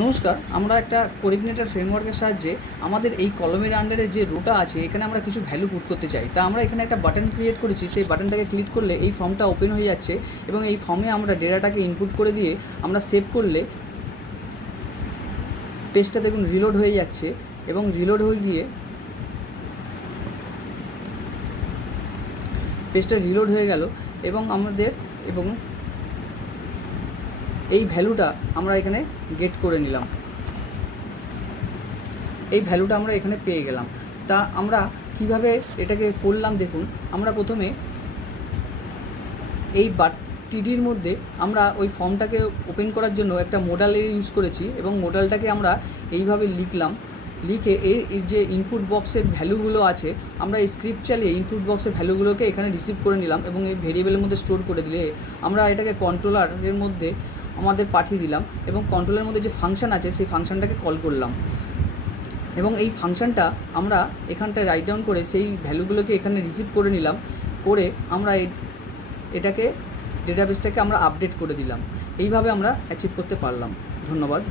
নমস্কার, আমরা একটা কোঅর্ডিনেটর ফ্রেমওয়ার্কের সাহায্যে আমাদের এই কলমের আন্ডারে যে রোটা আছে এখানে আমরা কিছু ভ্যালু পুট করতে চাই। তা আমরা এখানে একটা বাটন ক্রিয়েট করেছি, সেই বাটনটাকে ক্লিক করলে এই ফর্মটা ওপেন হয়ে যাচ্ছে এবং এই ফর্মে আমরা ডেটাটাকে ইনপুট করে দিয়ে আমরা সেভ করলে পেজটা দেখুন রিলোড হয়ে যাচ্ছে এবং রিলোড হয়ে গিয়ে পেজটা রিলোড হয়ে গেল এবং এই ভ্যালুটা আমরা এখানে গেট করে নিলাম, এই ভ্যালুটা আমরা এখানে পেয়ে গেলাম। তা আমরা কিভাবে এটাকে করলাম দেখুন। আমরা প্রথমে এই টিডির মধ্যে আমরা ওই ফর্মটাকে ওপেন করার জন্য একটা মোডালের ইউজ করেছি এবং মোডালটাকে আমরা এইভাবে লিখলাম। লিখে এর যে ইনপুট বক্সের ভ্যালুগুলো আছে আমরা এই স্ক্রিপ্ট চালিয়ে ইনপুট বক্সের ভ্যালুগুলোকে এখানে রিসিভ করে নিলাম এবং এই ভেরিয়েবলের মধ্যে স্টোর করে দিলে আমরা এটাকে কন্ট্রোলারের মধ্যে আমাদের পাঠিয়ে দিলাম এবং কন্ট্রোলের মধ্যে যে ফাংশান আছে সেই ফাংশানটাকে কল করলাম এবং এই ফাংশানটা আমরা এখানটায় রাইট ডাউন করে সেই ভ্যালুগুলোকে এখানে রিসিভ করে নিলাম। করে আমরা এটাকে ডেটাবেসটাকে আমরা আপডেট করে দিলাম। এইভাবে আমরা অ্যাচিভ করতে পারলাম। ধন্যবাদ।